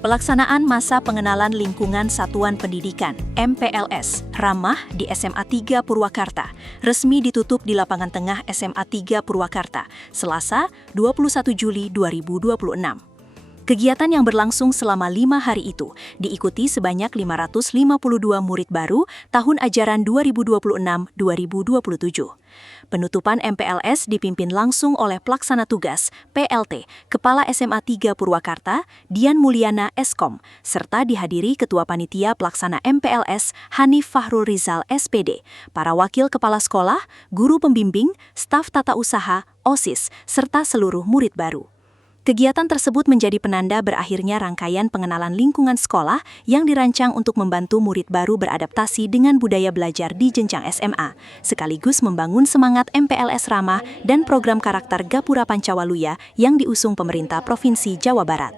Pelaksanaan Masa Pengenalan Lingkungan Satuan Pendidikan (MPLS) Ramah di SMA 3 Purwakarta resmi ditutup di Lapangan Tengah SMA 3 Purwakarta, Selasa, 21 Juli 2026. Kegiatan yang berlangsung selama 5 hari itu diikuti sebanyak 552 murid baru tahun ajaran 2026-2027. Penutupan MPLS dipimpin langsung oleh Pelaksana Tugas (PLT) Kepala SMA 3 Purwakarta, Dian Mulyana Eskom, serta dihadiri Ketua Panitia Pelaksana MPLS Hanif Fahrul Rizal SPD, para wakil kepala sekolah, guru pembimbing, staf tata usaha, OSIS, serta seluruh murid baru. Kegiatan tersebut menjadi penanda berakhirnya rangkaian pengenalan lingkungan sekolah yang dirancang untuk membantu murid baru beradaptasi dengan budaya belajar di jenjang SMA, sekaligus membangun semangat MPLS ramah dan program karakter Gapura Pancawaluya yang diusung pemerintah Provinsi Jawa Barat.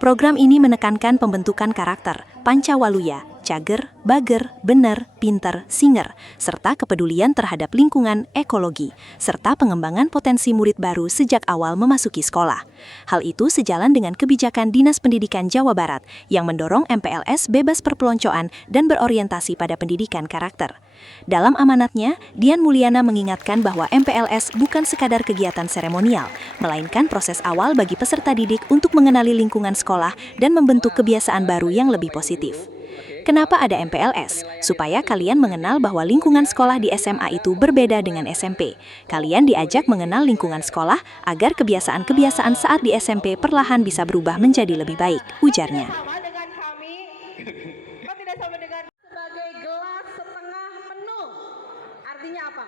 Program ini menekankan pembentukan karakter Pancawaluya, cager, bager, bener, pinter, singer, serta kepedulian terhadap lingkungan, ekologi, serta pengembangan potensi murid baru sejak awal memasuki sekolah. Hal itu sejalan dengan kebijakan Dinas Pendidikan Jawa Barat yang mendorong MPLS bebas perpeloncoan dan berorientasi pada pendidikan karakter. Dalam amanatnya, Dian Mulyana mengingatkan bahwa MPLS bukan sekadar kegiatan seremonial, melainkan proses awal bagi peserta didik untuk mengenali lingkungan sekolah dan membentuk kebiasaan baru yang lebih positif. Kenapa ada MPLS? Supaya kalian mengenal bahwa lingkungan sekolah di SMA itu berbeda dengan SMP. Kalian diajak mengenal lingkungan sekolah agar kebiasaan-kebiasaan saat di SMP perlahan bisa berubah menjadi lebih baik, ujarnya. Sebagai gelas setengah penuh. Artinya apa?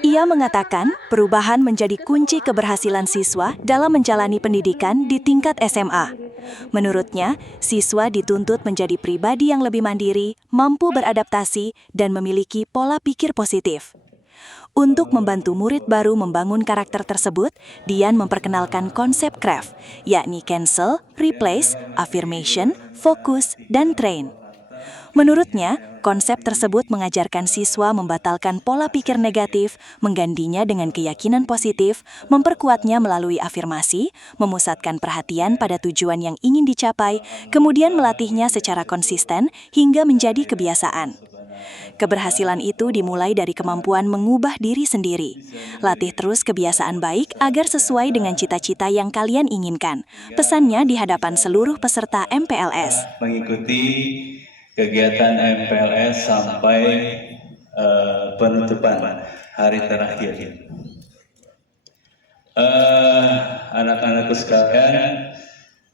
Ia mengatakan perubahan menjadi kunci keberhasilan siswa dalam menjalani pendidikan di tingkat SMA. Menurutnya, siswa dituntut menjadi pribadi yang lebih mandiri, mampu beradaptasi, dan memiliki pola pikir positif. Untuk membantu murid baru membangun karakter tersebut, Dian memperkenalkan konsep CRAFT, yakni cancel, replace, affirmation, fokus, dan train. Menurutnya, konsep tersebut mengajarkan siswa membatalkan pola pikir negatif, menggantinya dengan keyakinan positif, memperkuatnya melalui afirmasi, memusatkan perhatian pada tujuan yang ingin dicapai, kemudian melatihnya secara konsisten hingga menjadi kebiasaan. Keberhasilan itu dimulai dari kemampuan mengubah diri sendiri. Latih terus kebiasaan baik agar sesuai dengan cita-cita yang kalian inginkan. Pesannya di hadapan seluruh peserta MPLS. Mengikuti kegiatan MPLS sampai penutupan hari terakhir. Anak-anakku sekalian,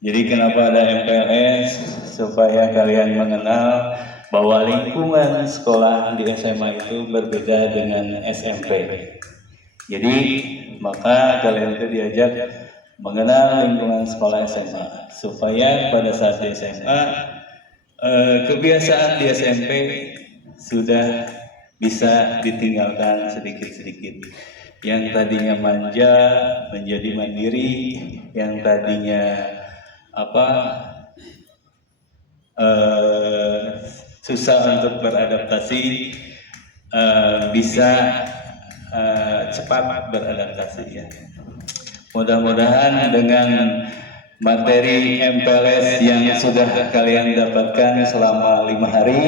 jadi kenapa ada MPLS? Supaya kalian mengenal bahwa lingkungan sekolah di SMA itu berbeda dengan SMP. Jadi maka kalian itu diajak mengenal lingkungan sekolah SMA supaya pada saat di SMA kebiasaan di SMP sudah bisa ditinggalkan sedikit-sedikit. Yang tadinya manja menjadi mandiri, yang tadinya susah untuk beradaptasi bisa cepat beradaptasi ya. Mudah-mudahan dengan materi MPLS yang sudah kalian dapatkan selama 5 hari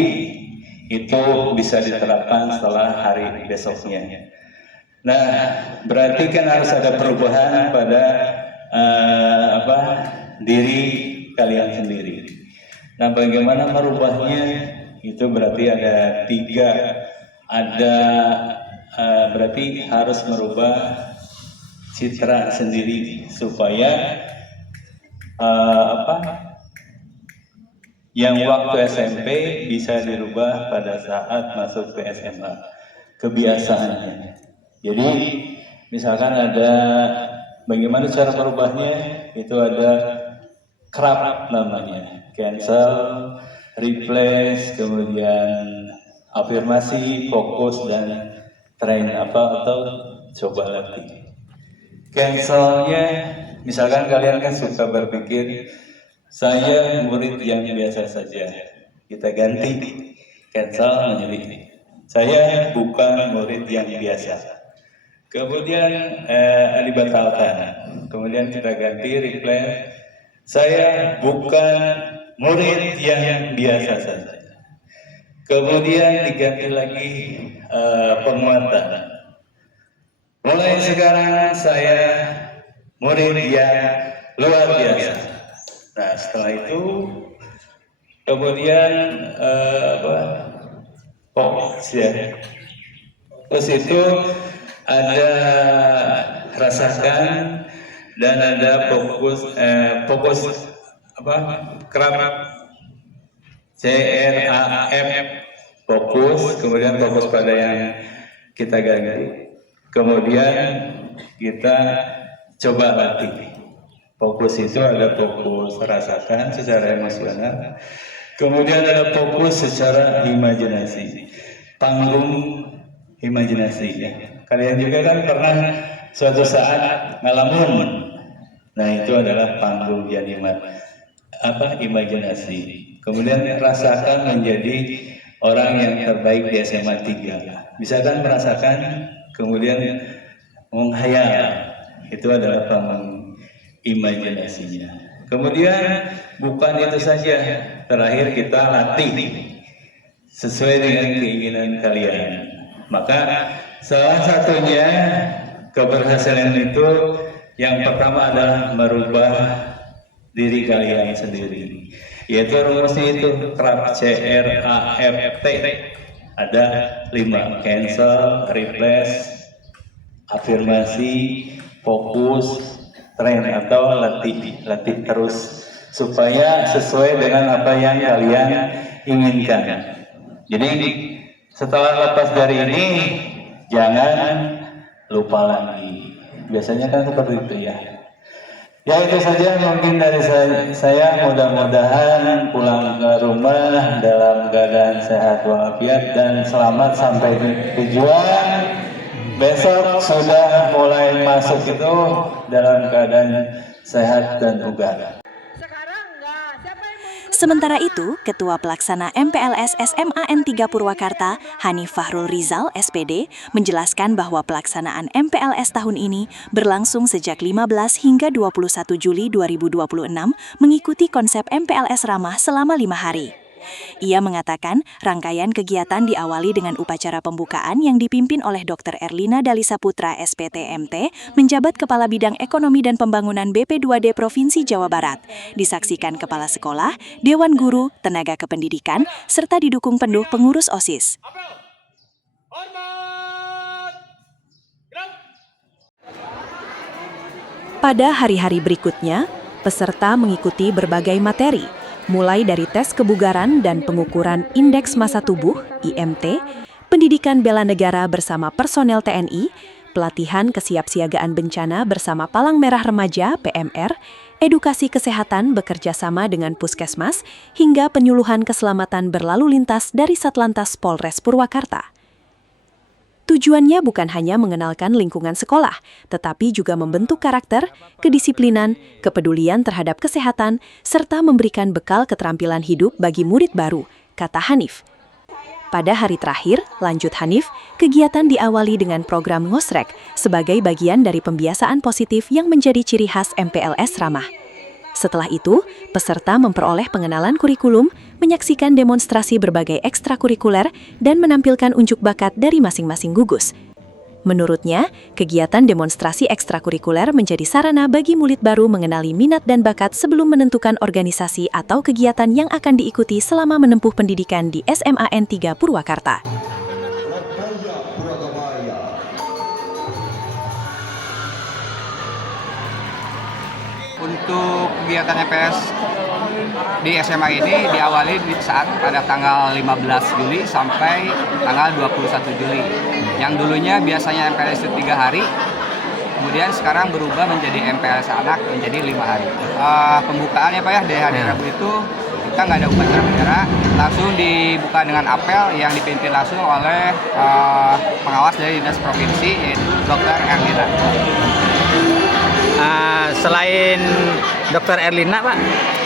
itu bisa diterapkan setelah hari besoknya. Nah, berarti kan harus ada perubahan pada diri kalian sendiri. Nah, bagaimana merubahnya? Itu berarti ada 3. Berarti harus merubah citra sendiri supaya yang waktu SMP bisa dirubah pada saat masuk ke SMA kebiasaannya. Jadi misalkan ada bagaimana cara merubahnya, itu ada CRAFT namanya, cancel, replace, kemudian afirmasi, fokus, dan train atau coba latih. Cancelnya, misalkan kalian kan suka berpikir, saya murid yang biasa saja. Kita ganti cancel menjadi saya bukan murid yang biasa. Kemudian dibatalkan. Kemudian kita ganti replay, Saya bukan murid yang biasa saja. Kemudian diganti lagi penguatan. Mulai sekarang saya murid yang luar biasa. Nah, setelah itu kemudian terus itu ada rasakan dan ada fokus CRAF fokus, kemudian fokus pada yang kita ganti, kemudian kita coba latih. Fokus itu ada fokus rasakan secara emosional, kemudian ada fokus secara imajinasi, panggung imajinasi ya. Kalian juga kan pernah suatu saat ngalamun. Nah, itu adalah panggung yang imajinasi. Kemudian rasakan menjadi orang yang terbaik di SMA 3. Misalkan merasakan, kemudian menghayal. Itu adalah panggung imajinasinya. Kemudian bukan itu saja, terakhir kita latih sesuai dengan keinginan kalian. Maka salah satunya keberhasilan itu yang pertama adalah merubah diri kalian sendiri. Yaitu rumusnya itu CRAFT, C-R-A-F-T. Ada 5, cancel, replace, afirmasi, fokus, train atau latih terus supaya sesuai dengan apa yang kalian inginkan. Jadi setelah lepas dari ini jangan lupa lagi. Biasanya kan seperti itu ya. Ya, itu saja mungkin dari saya. Mudah-mudahan pulang ke rumah dalam keadaan sehat walafiat dan selamat sampai tujuan. Besok sudah mulai masuk itu dalam keadaan sehat dan bugar. Sementara itu, Ketua Pelaksana MPLS SMAN 3 Purwakarta, Hanif Fahrul Rizal, SPD, menjelaskan bahwa pelaksanaan MPLS tahun ini berlangsung sejak 15 hingga 21 Juli 2026 mengikuti konsep MPLS ramah selama 5 hari. Ia mengatakan rangkaian kegiatan diawali dengan upacara pembukaan yang dipimpin oleh Dr. Erlina Dalisa Putra SPT-MT, menjabat Kepala Bidang Ekonomi dan Pembangunan BP2D Provinsi Jawa Barat. Disaksikan Kepala Sekolah, Dewan Guru, tenaga kependidikan, serta didukung penuh pengurus OSIS. Pada hari-hari berikutnya, peserta mengikuti berbagai materi, mulai dari tes kebugaran dan pengukuran indeks massa tubuh (IMT), pendidikan bela negara bersama personel TNI, pelatihan kesiapsiagaan bencana bersama Palang Merah Remaja (PMR), edukasi kesehatan bekerja sama dengan Puskesmas, hingga penyuluhan keselamatan berlalu lintas dari Satlantas Polres Purwakarta. Tujuannya bukan hanya mengenalkan lingkungan sekolah, tetapi juga membentuk karakter, kedisiplinan, kepedulian terhadap kesehatan, serta memberikan bekal keterampilan hidup bagi murid baru, kata Hanif. Pada hari terakhir, lanjut Hanif, kegiatan diawali dengan program ngosrek sebagai bagian dari pembiasaan positif yang menjadi ciri khas MPLS ramah. Setelah itu, peserta memperoleh pengenalan kurikulum, menyaksikan demonstrasi berbagai ekstrakurikuler, dan menampilkan unjuk bakat dari masing-masing gugus. Menurutnya, kegiatan demonstrasi ekstrakurikuler menjadi sarana bagi murid baru mengenali minat dan bakat sebelum menentukan organisasi atau kegiatan yang akan diikuti selama menempuh pendidikan di SMAN 3 Purwakarta. Untuk kegiatan MPLS di SMA ini diawali saat pada tanggal 15 Juli sampai tanggal 21 Juli. Yang dulunya biasanya MPLS itu 3 hari, kemudian sekarang berubah menjadi MPLS anak menjadi 5 hari. Pembukaannya Pak ya, dari hari Rabu itu kita nggak ada upacara bendera, langsung dibuka dengan apel yang dipimpin langsung oleh pengawas dari Dinas Provinsi, yaitu Dr. Erlina. Selain Dr. Erlina, Pak,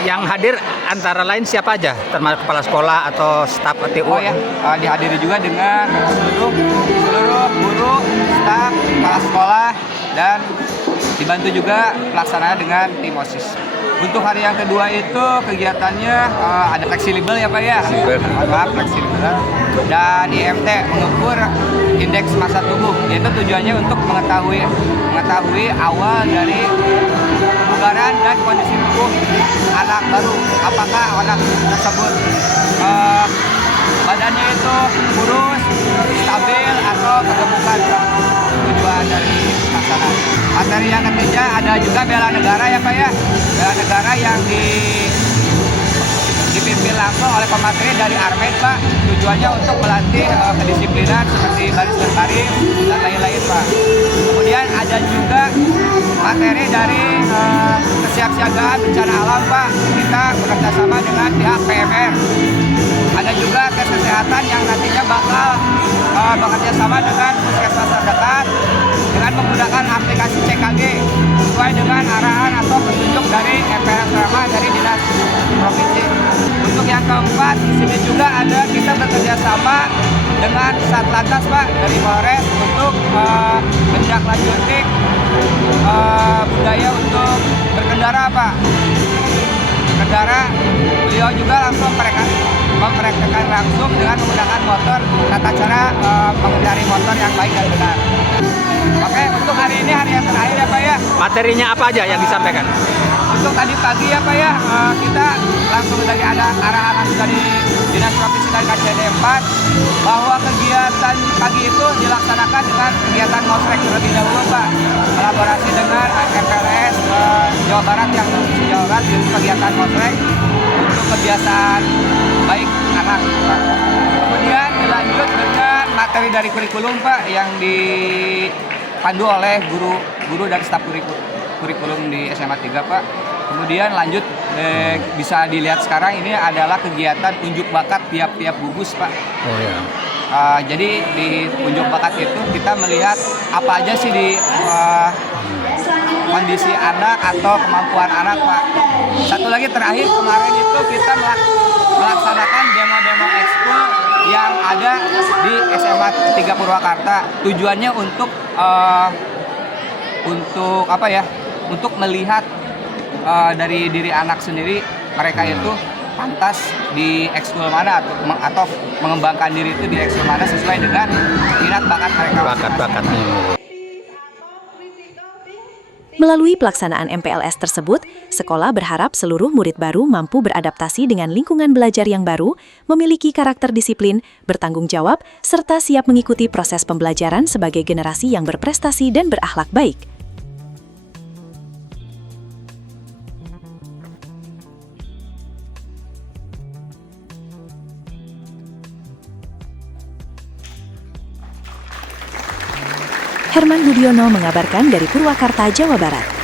yang hadir antara lain siapa aja? Termasuk kepala sekolah atau staf TU? Oh ya, dihadiri juga dengan seluruh guru, staf, kepala sekolah, dan dibantu juga pelaksanaan dengan tim OSIS. Untuk hari yang kedua itu kegiatannya ada fleksibel ya Pak ya? Fleksibel. Dan IMT mengukur indeks massa tubuh. Itu tujuannya untuk mengetahui awal dari kebugaran dan kondisi tubuh anak baru. Apakah anak tersebut badannya itu kurus, stabil, atau kegemukan. Tujuan dari pelaksanaan. Materi yang ketiga ada juga bela negara ya Pak ya. Bela negara yang dipimpin langsung oleh pemateri dari Armed Pak. Tujuannya untuk melatih kedisiplinan seperti baris berbaris dan lain-lain Pak. Kemudian ada juga materi dari kesiapsiagaan bencana alam Pak. Kita bekerjasama dengan pihak PMR. Ada juga tes kesehatan yang nantinya bakal bekerja sama dengan puskesmas terdekat dengan menggunakan aplikasi CKG sesuai dengan arahan atau petunjuk dari MPLS Serama dari Dinas Provinsi. Untuk yang keempat, di sini juga ada kita bekerja sama dengan Satlantas Pak dari Polres untuk menindaklanjuti budaya untuk berkendara Pak. Beliau juga langsung mempraktekkan langsung dengan menggunakan motor, tata cara mengendari motor yang baik dan benar. Oke, untuk hari ini hari yang terakhir ya Pak ya. Materinya apa aja yang disampaikan? Untuk tadi pagi ya Pak ya, kita langsung dari ada arahan dari Dinas Provinsi dan KCD 4 bahwa kegiatan pagi itu dilaksanakan dengan kegiatan Mosrek terlebih dahulu Pak. Kolaborasi dengan MPLS Jawa Barat yang Provinsi Jawa Barat di kegiatan Mosrek untuk kebiasaan baik anak Pak. Kemudian dilanjut dengan materi dari kurikulum Pak yang dipandu oleh guru dan staf kurikulum di SMA 3 Pak. Kemudian lanjut bisa dilihat sekarang ini adalah kegiatan unjuk bakat tiap-tiap gugus Pak. Oh ya. Jadi di unjuk bakat itu kita melihat apa aja sih di kondisi anak atau kemampuan anak Pak. Satu lagi terakhir kemarin itu kita melaksanakan demo-demo ekskul yang ada di SMA 3 Purwakarta. Tujuannya untuk apa ya? Untuk melihat dari diri anak sendiri mereka itu pantas di ekskul mana atau mengembangkan diri itu di ekskul mana sesuai dengan minat bakat mereka. Bakat-bakatnya. Melalui pelaksanaan MPLS tersebut, sekolah berharap seluruh murid baru mampu beradaptasi dengan lingkungan belajar yang baru, memiliki karakter disiplin, bertanggung jawab, serta siap mengikuti proses pembelajaran sebagai generasi yang berprestasi dan berakhlak baik. Herman Budiono mengabarkan dari Purwakarta, Jawa Barat.